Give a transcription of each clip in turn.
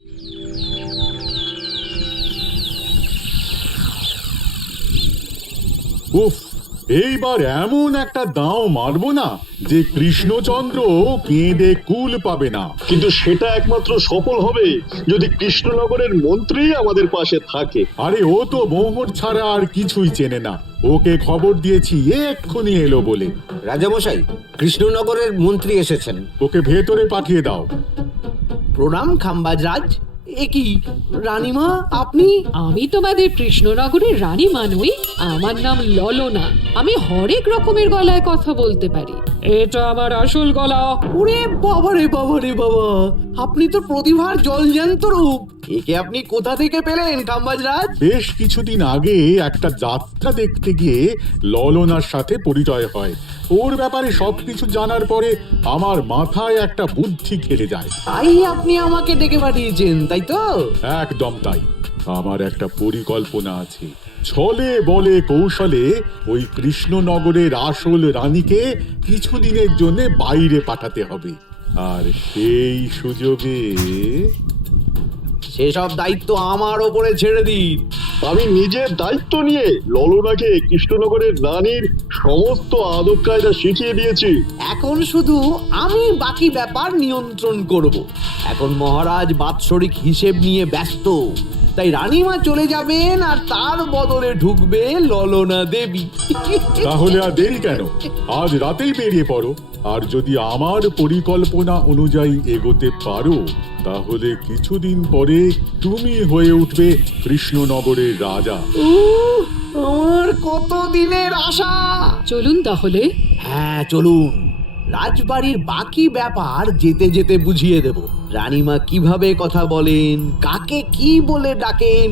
উফ, এইবার এমন একটা দাও মারবো না যে কৃষ্ণচন্দ্র কেঁদে কুল পাবে না। কিন্তু সেটা একমাত্র সফল হবে যদি কৃষ্ণনগরের মন্ত্রী আমাদের পাশে থাকে। আরে ও তো মোহর ছাড়া আর কিছুই চেনে না। ওকে খবর দিয়েছি এক্ষুনি এলো বলে। রাজামশাই, কৃষ্ণনগরের মন্ত্রী এসেছেন। ওকে ভেতরে পাঠিয়ে দাও। প্রণাম খাম্বাজরাজ। এ কি রানীমা, আপনি? আমি তোমাদের কৃষ্ণনগরের রানীমা নই, আমার নাম ললনা। আমি হরেক রকমের গলায় কথা বলতে পারি। এটা আমার আসল গলা। ওরে বাবা রে বাবা রে বাবা, আপনি তো প্রতিভার জলজ্যান্ত রূপ। একে আপনি কোথা থেকে পেলেন খাম্বাজরাজ? বেশ কিছুদিন আগে একটা যাত্রা দেখতে গিয়ে ললনার সাথে পরিচয় হয়। ওর ব্যাপারে সবকিছু জানার পরে আমার মাথায় একটা বুদ্ধি খেলে যায়। তাই আপনি আমাকে ডেকে পাঠিয়েছেন, তাই তো? একদম তাই। আমার একটা পরিকল্পনা আছে। ছলে বলে কৌশলে ওই কৃষ্ণনগরের আসল রানীকে কিছুদিনের জন্য বাইরে পাঠাতে হবে। আর সেই সুযোগে সেসব দায়িত্ব আমার ওপরে ছেড়ে দিন। আমি নিজের দায়িত্ব নিয়ে ললনাকে কৃষ্ণনগরের রানীর সমস্ত আদব কায়দা শিখিয়ে দিয়েছি। এখন শুধু আমি বাকি ব্যাপার নিয়ন্ত্রণ করব। এখন মহারাজ বাৎসরিক হিসেব নিয়ে ব্যস্ত, তাই রানীমা চলে যাবেন আর তার বদলে ঢুকবে ললনা দেবী। তাহলে আর দেরি কেন? আজ রাতেই বেরিয়ে পড়ো। আর যদি আমার পরিকল্পনা অনুযায়ী এগোতে পারো তাহলে কিছুদিন পরে তুমি হয়ে উঠবে কৃষ্ণনগরের রাজা। আমার কত দিনের আশা। চলুন তাহলে। হ্যাঁ চলুন। রাজবাড়ির বাকি ব্যাপার যেতে যেতে বুঝিয়ে দেব। রানীমা কিভাবে কথা বলেন, কাকে কি বলে ডাকেন,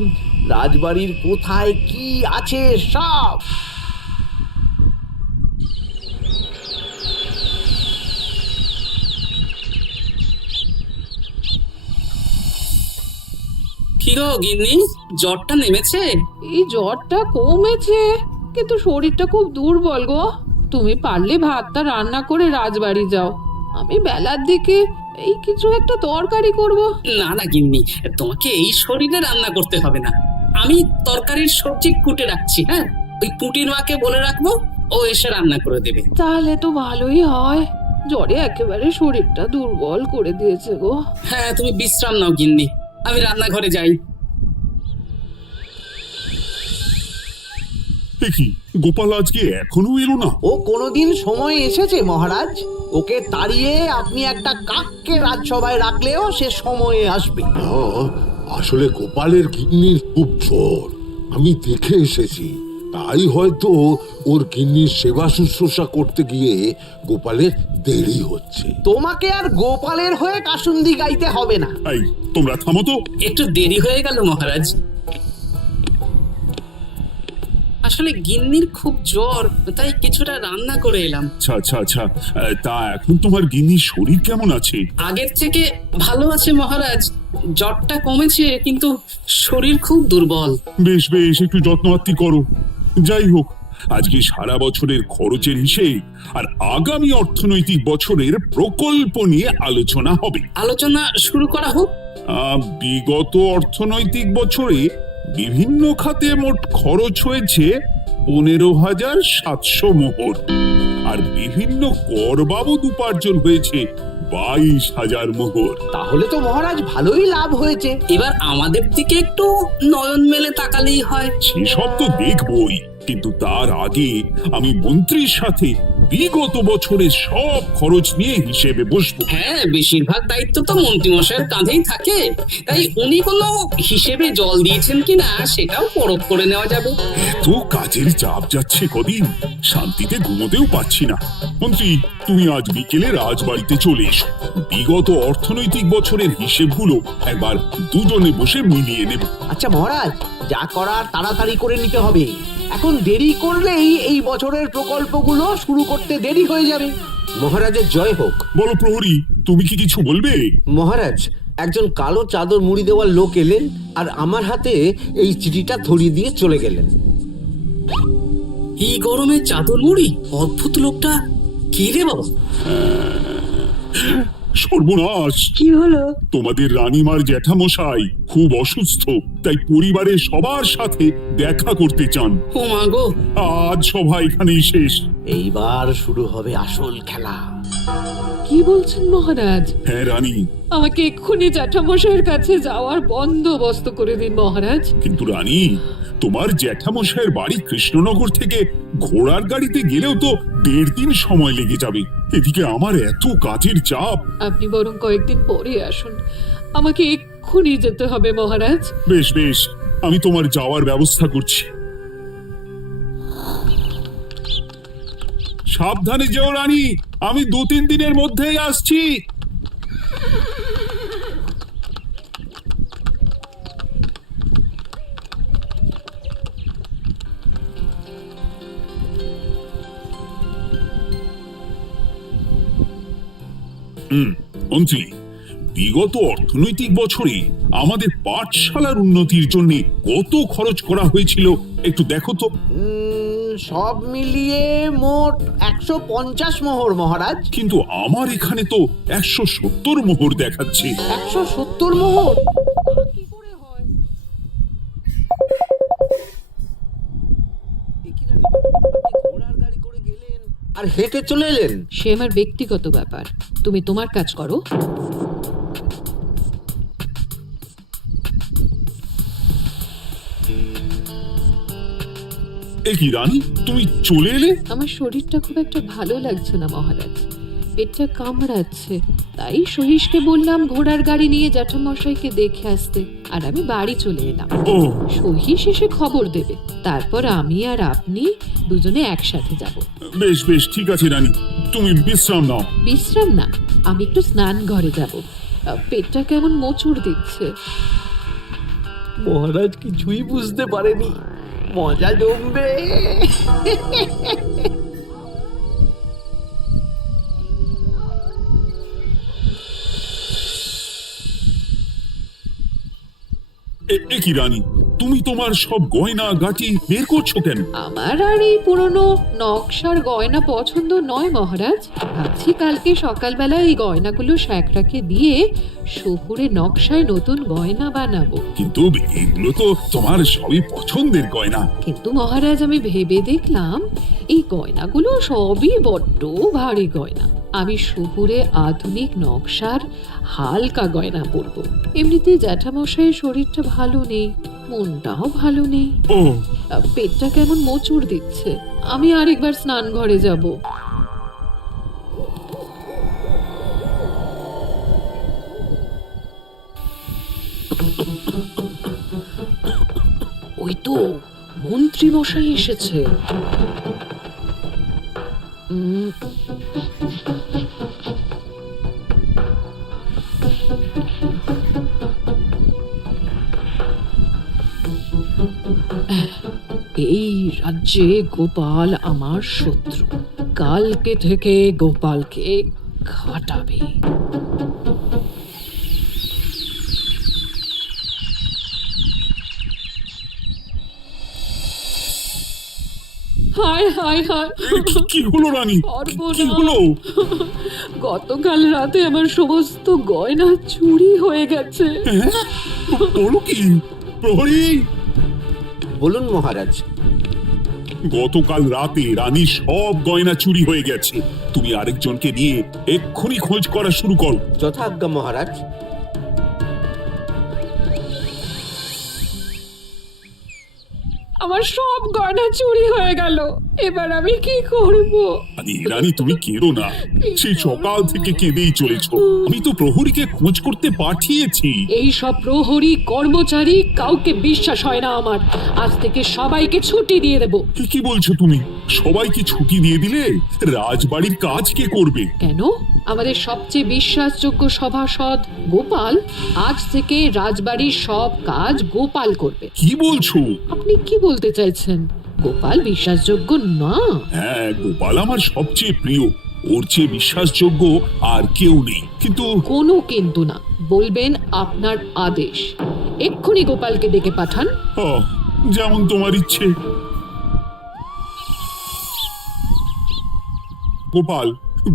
রাজবাড়ির কোথায় কি আছে সব। কি গো গিন্নি, জ্বরটা নেমেছে? এই জ্বরটা কমেছে, কিন্তু শরীরটা খুব দুর্বল গো। তুমি পারলে ভাতটা রান্না করে রাজবাড়ি যাও। আমি বেলার দিকে এই কিছু একটা তরকারি করব। না না গিন্নি, তোমাকে এই শরীরে রান্না করতে হবে না। আমি তরকারির সবজি কুটে রাখছি। হ্যাঁ, ওই পুটির মাকে বলে রাখবো, ও এসে রান্না করে দেবে। তাহলে তো ভালোই হয়। জ্বরে একেবারে শরীরটা দুর্বল করে দিয়েছে গো। হ্যাঁ, তুমি বিশ্রাম নাও গিন্নি, আমি রান্নাঘরে যাই। দেখি গোপাল আজকে এখনো এলো না। ও কোনোদিন সময় এসেছে মহারাজ? ওকে তাড়িয়ে আপনি একটা কাককে রাজসভায় রাখলেও সে সময়ে আসবে। আসলে গোপালের কিডনির খুব জ্বর, আমি দেখে এসেছি। তাই হয়তো ওর কিডনির সেবা শুশ্রূষা করতে গিয়ে গোপালের দেরি হচ্ছে। তোমাকে আর গোপালের হয়ে কাসুন্দি গাইতে হবে না। এই তোমরা থামো তো। একটু দেরি হয়ে গেল মহারাজ। আসলে গিন্নির খুব জ্বর, তাই কিছুটা রান্না করে এলাম। আচ্ছা আচ্ছা আচ্ছা, তা এখন তোমার গিন্নির শরীর কেমন আছে? আগের থেকে ভালো আছে মহারাজ, জ্বরটা কমেছে, কিন্তু শরীর খুব দুর্বল। বেশ বেশ, একটু যত্নআত্তি করো। যাই হোক, আজকে সারা বছরের খরচের হিসেব আর আগামী অর্থনৈতিক বছরের প্রকল্প নিয়ে আলোচনা হবে। আলোচনা শুরু করা হোক। বিগত অর্থনৈতিক বছরে বিভিন্ন খাতে মোট খরচ হয়েছে 15,700 মোহর, আর বিভিন্ন কর বাবদ উপার্জন হয়েছে 22,000 মোহর। তাহলে তো মহারাজ ভালোই লাভ হয়েছে। এবার আমাদের দিকে একটু নয়ন মেলে তাকালেই হয়। সেসব তো দেখবই, কিন্তু তার আগে আমি মন্ত্রীর সাথে বিগত বছরের সব খরচ নিয়ে হিসেবে বসবো। হ্যাঁ, বেশিরভাগ দায়িত্ব তো মন্ত্রীমশাইয়ের কাঁধেই থাকে, তাই উনি কোনো হিসেবে জল দিয়েছেন কিনা সেটাও পরখ করে নেওয়া যাবে। এত কাজের চাপ যাচ্ছে কদিন, শান্তিতে ঘুমোতেও পাচ্ছি না। মন্ত্রী, তুমি আজ বিকেলে রাজবাড়িতে চলে এসো। বিগত অর্থনৈতিক বছরের হিসেবগুলো একবার দুজনে বসে মিলিয়ে নেব। আচ্ছা মহারাজ, যা করার তাড়াতাড়ি করে নিতে হবে। এখন দেরি করলেই এই বছরের প্রকল্পগুলো শুরু করতে দেরি হয়ে যাবে। মহারাজের জয় হোক। বলো প্রহরী, তুমি কি কিছু বলবে? মহারাজ, একজন কালো চাদর মুড়ি দেওয়ার লোক এলেন আর আমার হাতে এই চিঠিটা ধরিয়ে দিয়ে চলে গেলেন। এই গরমে চাদর মুড়ি? অদ্ভুত লোকটা। কি রে বাবা? সর্বনাশ! কি হলো? তোমাদের রানীমার জ্যাঠামশাই খুব অসুস্থ, তাই পরিবারের সবার সাথে দেখা করতে চান। ও মা গো, আজ সভা এখানেই শেষ। এইবার শুরু হবে আসল খেলা। কি বলছেন মহারাজ? হ্যাঁ রানী, আমাকে এক্ষুনি জ্যাঠামশাইয়ের কাছে যাওয়ার বন্দোবস্ত করে দিন মহারাজ। কিন্তু রানী, তোমার জ্যাঠামশাইয়ের বাড়ি কৃষ্ণনগর থেকে ঘোড়ার গাড়িতে গেলেও তো 1.5 দিন সময় লেগে যাবে। এদিকে আমার এত কাজের চাপ। আপনি বরং কয়েকদিন পরে আসুন, আমাকে এক্ষুনি যেতে হবে মহারাজ। বেশ বেশ, আমি তোমার যাওয়ার ব্যবস্থা করছি। সাবধানে যেও রানী, আমি 2-3 দিনের মধ্যেই আসছি। মন্ত্রী, বিগত অর্থনৈতিক বছরে আমাদের পাঠশালার উন্নতির জন্য কত খরচ করা হয়েছিল একটু দেখো তো। সব মিলিয়ে মোট 150 মোহর মহারাজ। কিন্তু আমার এখানে তো 170 মোহর দেখাচ্ছে। 170 মোহর? আর হেঁটে চলে এলেন? সে আমার ব্যক্তিগত ব্যাপার, তুমি তোমার কাজ করো। এ কি রানী, তুমি চলে এলে? আমার শরীরটা খুব একটা ভালো লাগছে না মহারাজ, পেটটা কামড়াচ্ছে, তাই সহিশকে বললাম ঘোড়ার গাড়ি নিয়ে জ্যাঠামশাইকে দেখে আসতে, আর আমি বাড়ি চলে এলাম। ও, সহিশ এসে খবর দেবে, তারপর আমি আর আপনি দুজনে একসাথে যাব। বেশ বেশ, ঠিক আছে রানী, তুমি বিশ্রাম নাও। বিশ্রাম না, আমি একটু স্নান ঘরে যাব, পেটটা কেমন মোচড় দিচ্ছে। মহারাজ কিছুই বুঝতে পারেনি, মজা জমবে। এ কি রানী, তুমি তোমার সব গয়না গাটি বের করছো কেন? আমার আর এই পুরনো নকশার গয়না পছন্দ নয় মহারাজ, ভাবছি কালকে সকালবেলা এই গয়নাগুলো শ্যাকরাকে দিয়ে শহুরে নকশায় নতুন গয়না বানাবো। কিন্তু এগুলো তো তোমার সবই পছন্দের গয়না। কিন্তু মহারাজ আমি ভেবে দেখলাম এই গয়নাগুলো সবই বড্ড ভারী গয়না, আমি শহুরে আধুনিক নকশার হালকা গয়না পরবো। এমনিতে জ্যাঠামশাইয়ের শরীরটা ভালো নেই, মনটাও ভালো নেই, ও, পেটটা কেমন মোচড় দিচ্ছে, আমি আরেকবার স্নান ঘরে যাব। ওই তো মন্ত্রী মশাই এসেছে। এই রাজ্যে গোপাল আমার শত্রু, কালকে থেকে গোপালকে খাটাবে। হায় হায় হায়, কি হলো রানী, কি হলো? গতকাল রাতে আমার সমস্ত গয়না চুরি হয়ে গেছে। বলো কি প্রহরী? বলুন মহারাজ। গতকাল রাতে রানীর সব গয়না চুরি হয়ে গেছে। তুমি আরেকজনকে নিয়ে এক্ষুনি খোঁজ করা শুরু করো। যথাজ্ঞা মহারাজ। আমার সব গয়না চুরি হয়ে গেল, এবার আমি কি করব? আরে রানী, তুমি কেঁদো না, সেই সকাল থেকে কেঁদেই চলেছো। আমি তো প্রহরীকে খোঁজ করতে পাঠিয়েছি। এই সব প্রহরী কর্মচারী কাউকে বিশ্বাস হয় না আমার, আজ থেকে সবাইকে ছুটি দিয়ে দেব। কি বলছো তুমি? সবাইকে ছুটি দিয়ে দিলে রাজবাড়ির কাজ কে করবে? কেন? আমাদের সবচেয়ে বিশ্বাসযোগ্য সভাসদ গোপাল আজ থেকে রাজবাড়ির সব কাজ গোপাল করবে। কি বলছো? আপনি কি বলতে চাইছেন? গোপাল বিশ্বাসযোগ্য না? হ্যাঁ, গোপাল আমার সবচেয়ে প্রিয়, ওর চেয়ে বিশ্বাসযোগ্য আর কেউ নেই। কিন্তু কোনো কিন্তু না, বলবেন আপনার আদেশ। এক্ষুনি গোপালকে ডেকে পাঠান। যেমন তোমার ইচ্ছে। গোপাল,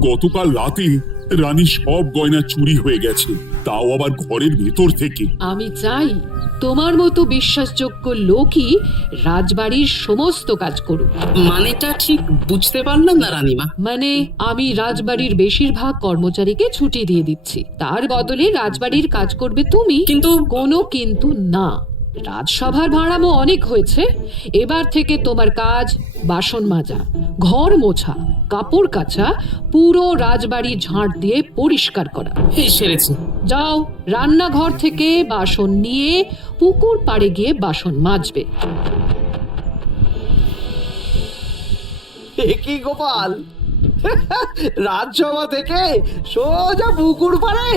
গতকাল রাতে রানী সব গয়না চুরি হয়ে গেছে, তাও আবার ঘরের ভেতর থেকে। আমি চাই তোমার মতো বিশ্বাসযোগ্য লোকই রাজবাড়ির সমস্ত কাজ করুক। মানেটা ঠিক বুঝতে পারলাম না রানীমা। মানে আমি রাজবাড়ির বেশিরভাগ কর্মচারীকে ছুটি দিয়ে দিচ্ছি, তার বদলে রাজবাড়ির কাজ করবে তুমি। কিন্তু কোনো কিন্তু না। রাজসভার ভাড়ামো অনেক হয়েছে, এবার থেকে তোমার কাজ বাসন মাজা, ঘর মোছা, কাপড় কাচা, পুরো রাজবাড়ি ঝাঁট দিয়ে পরিষ্কার করা। এই সেরেছে। যাও, রান্নাঘর থেকে বাসন নিয়ে পুকুর পাড়ে গিয়ে বাসন মাজবে। এ কি গোপাল, রাজসভা থেকে সোজা পুকুর পাড়ে?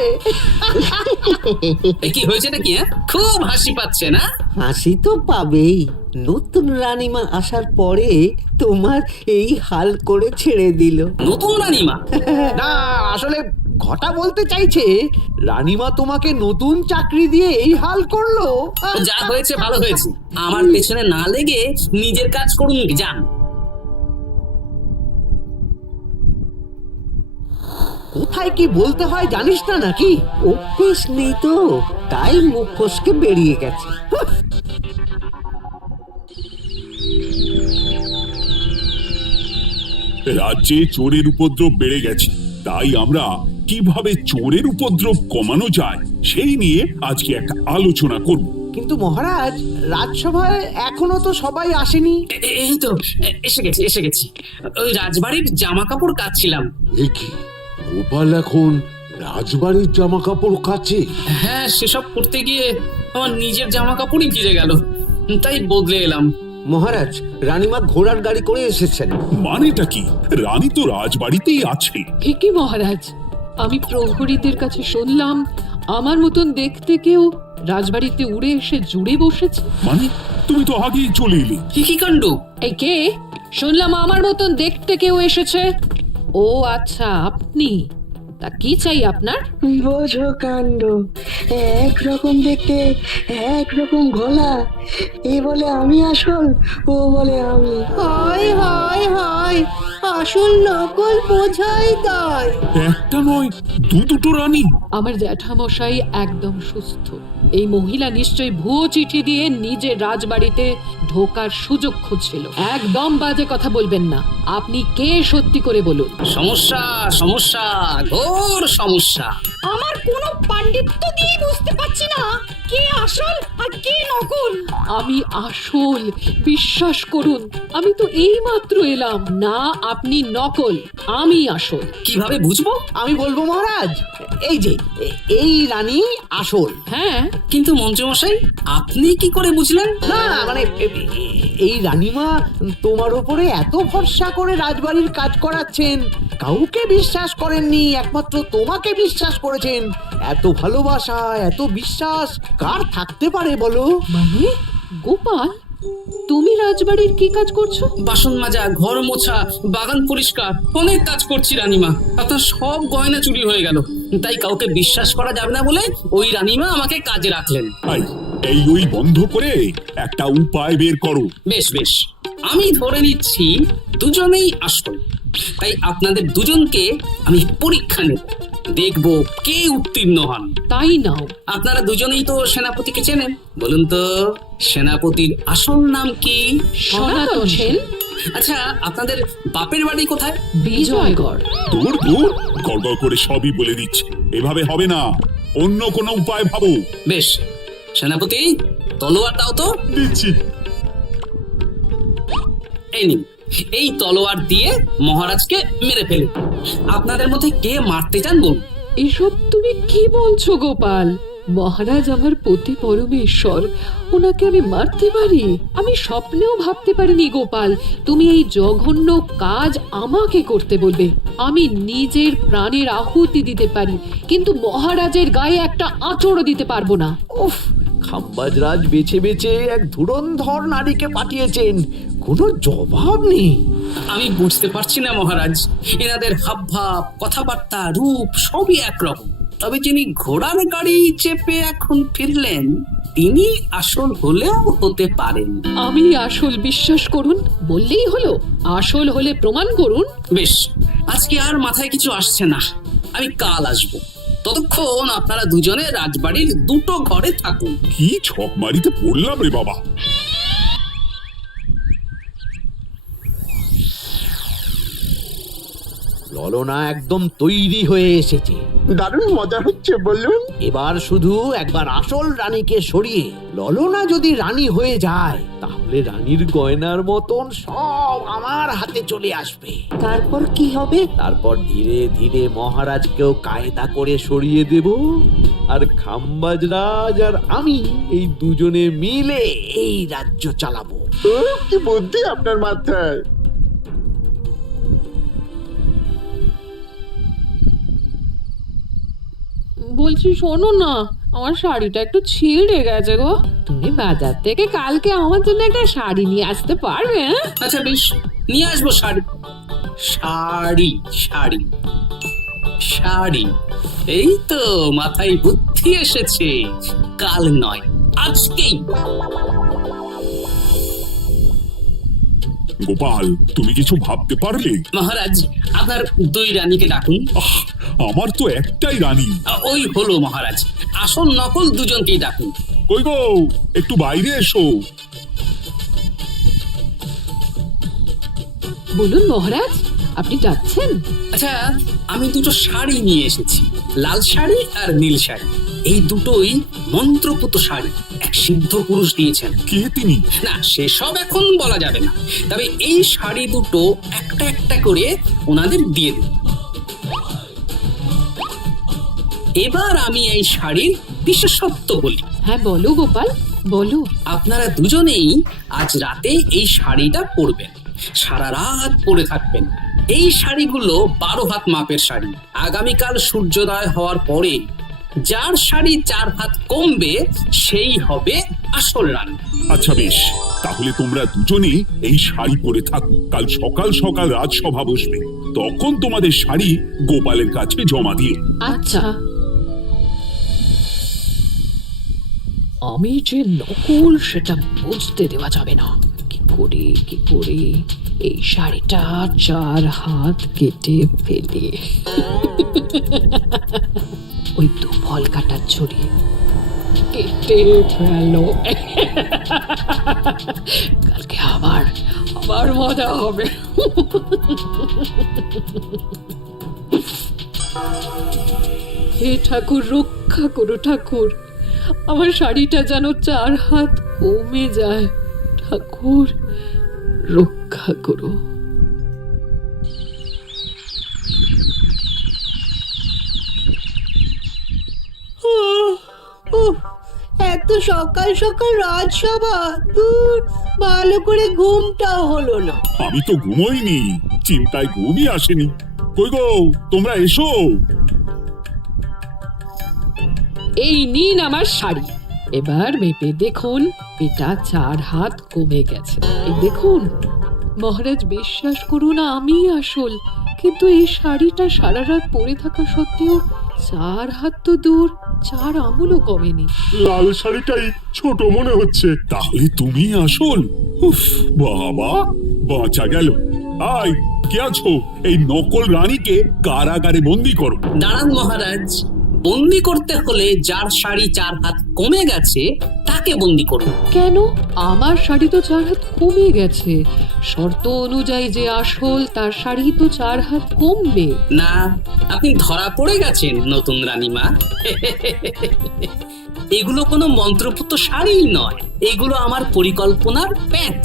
এই কি হয়েছে নাকি? খুব হাসি পাচ্ছে না? হাসি তো পাবেই। নতুন রানীমা আসার পরে তোমার এই হাল করে ছেড়ে দিল। নতুন রানীমা? না, আসলে ঘটা বলতে চাইছে রানীমা তোমাকে নতুন চাকরি দিয়ে এই হাল করলো। যা হয়েছে ভালো হয়েছে, আমার পেছনে না লেগে নিজের কাজ করুন যান। কোথায় কি বলতে হয় জানিস না নাকি? অভ্যেস নেই তো, তাই মুখ ফসকে বেরিয়ে গেছে। রাজ্যে চোরের উপদ্রব বেড়ে গেছে, তাই আমরা কিভাবে চোরের উপদ্রব কমানো যায় সেই নিয়ে আজকে একটা আলোচনা করব। কিন্তু মহারাজ, রাজসভায় এখনো তো সবাই আসেনি। এই তো এসে গেছি। ওই রাজবাড়ির জামা কাপড় কাচ্ছিলাম। এ কি, গোপাল এখন রাজবাড়ির জামা কাপড় কাচে? হ্যাঁ, সেসব করতে গিয়ে আমার নিজের জামা কাপড়ই ভিজে গেল, তাই বদলে এলাম। মহারাজ, রানীমা ঘোড়ার গাড়ি করে এসেছেন। মানেটা কি? রানী তো রাজবাড়িতেই আছে। ঠিকই মহারাজ, আমি প্রহরীদের কাছে শুনলাম আমার মতন দেখতে কেউ রাজবাড়িতে উড়ে এসে জুড়ে বসেছে। মানে তুমি তো আগেই চলে এলে। কি কাণ্ড! এই কে? শুনলাম আমার মতন দেখতে কেউ এসেছে। ও আচ্ছা, আপনি। তা কি চাই আপনার? বোঝো কাণ্ড, একরকম দেখতে একরকম গলা, এ বলে আমি আসল, ও বলে আমি। হায় হায় হায়, আসল নকল বোঝাই দায়। একটা নয়, দুটো রানী। আমার জ্যাঠামশাই একদম সুস্থ। এই মহিলা নিশ্চয়ই ভুয়ো চিঠি দিয়ে নিজের রাজবাড়িতে ঢোকার সুযোগ খুঁজছিল। একদম বাজে কথা বলবেন না। আপনি কে সত্যি করে বলুন। সমস্যা সমস্যা, ঘোর সমস্যা। আমার কোনো পাণ্ডিত্য দিয়ে বুঝতে পারছি না কে আসল আর কে নকল। আমি আসল, বিশ্বাস করুন। আমি তো এই মাত্র এলাম। না, আপনি নকল, আমি আসল। কিভাবে বুঝবো? আমি বলবো মহারাজ, এই যে এই রানী আসল। হ্যাঁ, কিন্তু মন্ত্রীমশাই, আপনি কি করে বুঝলেন? না মানে এই রানীমা তোমার উপরে এত ভরসা করে রাজবাড়ির কাজ করাচ্ছেন, কাউকে বিশ্বাস করেননি, একমাত্র তোমাকে বিশ্বাস করেছেন। এত ভালোবাসা, এত বিশ্বাস কার থাকতে পারে বলো? মানে গোপাল, তুমি রাজবাড়ির কি কাজ করছো? বাসন মাজা, ঘর মোছা, বাগান পরিষ্কার, অনেক কাজ করছি রানীমা। আপনার সব গয়না চুরি হয়ে গেল, তাই কাউকে বিশ্বাস করা যাবে না বলে ওই রানীমা আমাকে কাজে রাখলেন। এই ওই বন্ধ করে একটা উপায় বের করো। বেশ বেশ, আমি ধরে নিচ্ছি দুজনেই আসল। তাই আপনাদের দুজনকে আমি পরীক্ষা নেব, দেখবো কে উত্তীর্ণ হন। তাই নাও। আপনারা দুজনেই তো সেনাপতিকে চেনেন, বলুন তো সেনাপতির আসল নাম কি? সনাতন সেন। আচ্ছা, আপনাদের বাপের বাড়ি কোথায়? বিজয়গড়। দূর গড়গড় করে সবই বলে দিচ্ছে। এভাবে হবে না, অন্য কোনো উপায় ভাবো। বেশ, সেনাপতি তলোয়ার দাও তো। দিচ্ছি। এই নিন, এই তলোয়ার দিয়ে মহারাজকে মেরে ফেলুন। আপনাদের মধ্যে কে মারতে চান বলুন। এসব তুমি কি বলছো গোপাল? মহারাজ আমার পতি পরমেশ্বর, ওনাকে আমি মারতে পারি? আমি স্বপ্নেও ভাবতে পারিনি গোপাল তুমি এই জঘন্য কাজ আমাকে করতে বলবে। আমি নিজের প্রাণের আহুতি দিতে পারি, কিন্তু মহারাজের গায়ে একটা আঁচড়ও দিতে পারবো না। উফ, খাম্বাজরাজ বেছে বেছে এক ধুরন্ধর নারীকে পাঠিয়েছেন, কোনো জবাব নেই। আমি বুঝতে পারছি না মহারাজ, এনাদের হাবভাব, কথাবার্তা, রূপ সবই একরকম। তবে যিনি ঘোড়ার গাড়ি চেপে এখন ফিরলেন, তিনি আসল হলেও হতে পারেন। আমি আসল, বিশ্বাস করুন। বললেই হলো? আসল হলে প্রমাণ করুন। বেশ, আজকে আর মাথায় কিছু আসছে না। আমি কাল আসবো। ততক্ষণ আপনারা দুজনে রাজবাড়ির দুটো ঘরে থাকুন। কি ছক মারিতে পড়লাম রে বাবা। ললনা একদম তৈরি হয়ে এসেছে। দারুণ মজা হচ্ছে বলুন। এবার শুধু একবার আসল রানীকে সরিয়ে ললনা যদি রানী হয়ে যায়, তাহলে রানীর গয়নার মতন সব আমার হাতে চলে আসবে। তারপর কি হবে? তারপর ধীরে ধীরে মহারাজকেও কায়দা করে সরিয়ে দেব, আর খাম্বাজ রাজ আর আমি এই দুজনে মিলে এই রাজ্য চালাবো। কি বুদ্ধি আপনার মাথায়। বলছি শোনো না, আমার শাড়িটা একটু ছিঁড়ে গেছে গো। তুমি বাজার থেকে কালকে আমার জন্য একটা শাড়ি নিয়ে আসতে পারবে? হ্যাঁ, আচ্ছা বেশ, নিয়ে আসবো শাড়ি। শাড়ি শাড়ি শাড়ি, এই তো মাথায় বুদ্ধি এসেছে। কাল নয়, আজকেই। গোপাল, তুমি কিছু ভাবতে পারলে? মহারাজ, আপনার দুই রানীকে ডাকুন। আহ, আমার তো একটাই রানী। ওই হলো মহারাজ, আসল নকল দুজনকেই ডাকুন। কই গো, একটু বাইরে এসো। বলুন মহারাজ, আপনি যাচ্ছেন? আচ্ছা, আমি দুটো শাড়ি নিয়ে এসেছি, লাল শাড়ি আর নীল শাড়ি। এই দুটোই মন্ত্রপুত শাড়ি, এক সিদ্ধ পুরুষ দিয়েছেন। কে তিনি? না, সেসব এখন বলা যাবে না, তবে এই শাড়ি দুটো একটা একটা করে ওনাদের দিয়ে দেব। এবার আমি এই শাড়ির বিশেষত্ব বলি। হ্যাঁ বলো গোপাল, বলো। আপনারা দুজনেই আজ রাতে এই শাড়িটা পরবেন, সারা রাত পরে থাকবেন। এই শাড়িগুলো 12 হাত মাপের শাড়ি। আগামীকাল সূর্যোদয় হওয়ার পরে যার শাড়ি 4 হাত কমবে সেই হবে আসল রানী। আচ্ছা বেশ, তাহলে তোমরা দুজনে এই শাড়ি পরে থাকো। কাল সকাল সকাল রাজসভা বসবে, তখন তোমাদের শাড়ি গোপালের কাছে জমা দিও। আচ্ছা। আমি যে নকল সেটা বুঝতে দেওয়া যাবে না। কি করে এই শাড়িটা 4 হাত কেটে ফেলে ওই তো ফল কাটার ছড়ি কেটে ফেলো। কালকে আবার মজা হবে। হে ঠাকুর, রক্ষা করো ঠাকুর, আমার শাড়িটা যেন 4 হাত কমে যায়। ঠাকুর রক্ষা করো। এত সকাল সকাল রাজসভা, দূর, ভালো করে ঘুমটাও হলো না। আমি তো ঘুমোইনি, চিন্তায় ঘুমই আসেনি। কই গো, তোমরা এসো। এই নিন আমার শাড়ি, এবার মেপে দেখুন এটা 4 হাত কমে গেছে। এই দেখুন মহারাজ, বিশ্বাস করুন আমি আসল, কিন্তু এই শাড়িটা সারা রাত পরে থাকা সত্ত্বেও 4 হাত তো দূর, 4 আঙুলও কমেনি। লাল শাড়িটাই ছোট মনে হচ্ছে। তাহলে তুমি আসল? উফ, বাবা, বাঁচা গেল। আয়, কে আছো? এই নকল রানীকে কারাগারে বন্দি করো। দাঁড়ান মহারাজ, বন্দি করতে হলে যার শাড়ি 4 হাত কমে গেছে তাকে বন্দি করুন। কেন? আমার শাড়ি তো 4 হাত কমে গেছে। শর্ত অনুযায়ী যে আসল তার শাড়ি তো 4 হাত কমবে না, আপনি ধরা পড়ে গেছেন নতুন রানীমা। এগুলো কোনো মন্ত্রপুত শাড়ি নয়, এগুলো আমার পরিকল্পনার প্যাচ।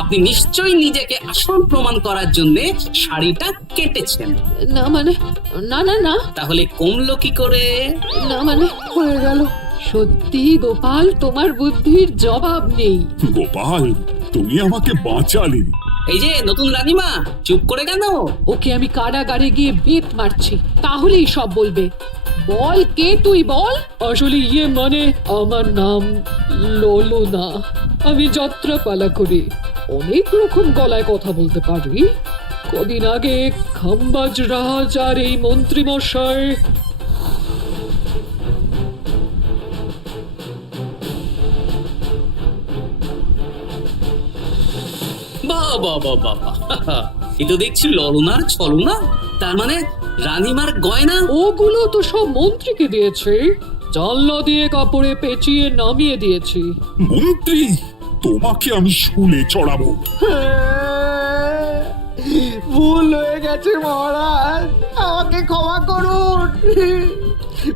আপনি নিশ্চয়ই নিজেকে আসল প্রমাণ করার জন্য শাড়িটা কেটেছেন। না মানে, না না না, তাহলে কমলো কি করে? না মানে হয়ে গেল। সত্যি গোপাল, তোমার বুদ্ধির জবাব নেই। গোপাল, তুমি আমাকে বাঁচালে। এই যে নতুন রানীমা, চুপ করে কেন? ওকে আমি কারাগারে গিয়ে বেত মারছি, তাহলেই সব বলবে। বল, কে তুই বল। আসলে মানে আমার নাম ললনা, আমি যাত্রাপালা করি, অনেক রকম গলায় কথা বলতে পারি। কদিন আগে খাম্বাজ রাজ আর এই মন্ত্রী মশাই বাহ বাহ বাহ বাহ, এ তো দেখছি ললনার ছলনা। তার মানে রানীমার গয়না? ওগুলো তো সব মন্ত্রীকে দিয়েছে, জানলা দিয়ে কাপড়ে পেঁচিয়ে নামিয়ে দিয়েছি। মন্ত্রী, তোমাকে আমি শুলে চড়াবো। ভুল হয়ে গেছে মহারাজ, আমাকে ক্ষমা করুন।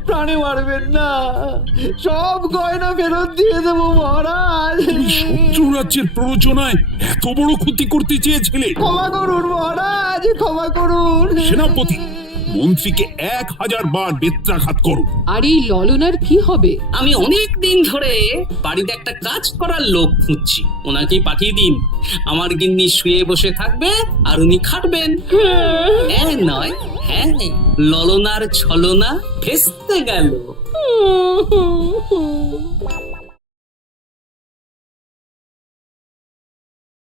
প্রাণে মারবেন না, সব গয়না ফেরত দিয়ে দেবো মহারাজ। তুমি শত্রু রাজ্যের প্ররোচনায় এত বড় ক্ষতি করতে চেয়েছিলে? ক্ষমা করুন মহারাজ, ক্ষমা করুন। সেনাপতি, মন্ত্রীকে 1000 বার বেত্রাঘাত করো। আর এই ললনার কি হবে? আমি অনেক দিন ধরে বাড়িতে একটা কাজ করার লোক খুঁজছি, ওনাকেই পাঠিয়ে দিন। আমার গিন্নি শুয়ে বসে থাকবে আর উনি খাটবেন। নয়, হ্যাঁ, ললনার ছলনা ভেস্তে গেল।